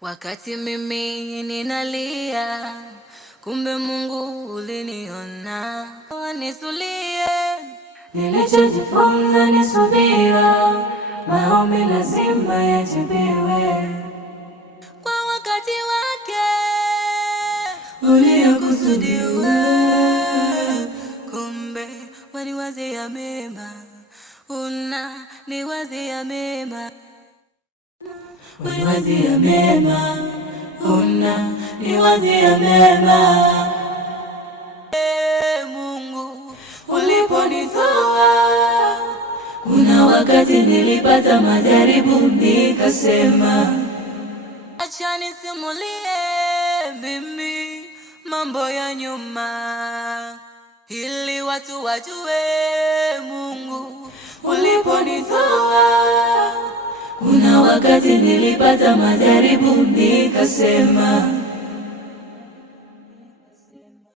Wakati mimi ninalia, kumbe Mungu uliniona. Nisulie, nilichojifunza ni subira, maombi lazima yajibiwe kwa wakati wake uliokusudiwa. Kumbe waniwazia mema, unaniwazia mema, waniwazia mema, unaniwazia mema. Mungu uliponitoa, kuna wakati nilipata majaribu, nikasema acha nisimulie mimi mambo ya nyuma, ili watu wajue Mungu uliponitoa. Kuna wakati nilipata majaribu, nikasema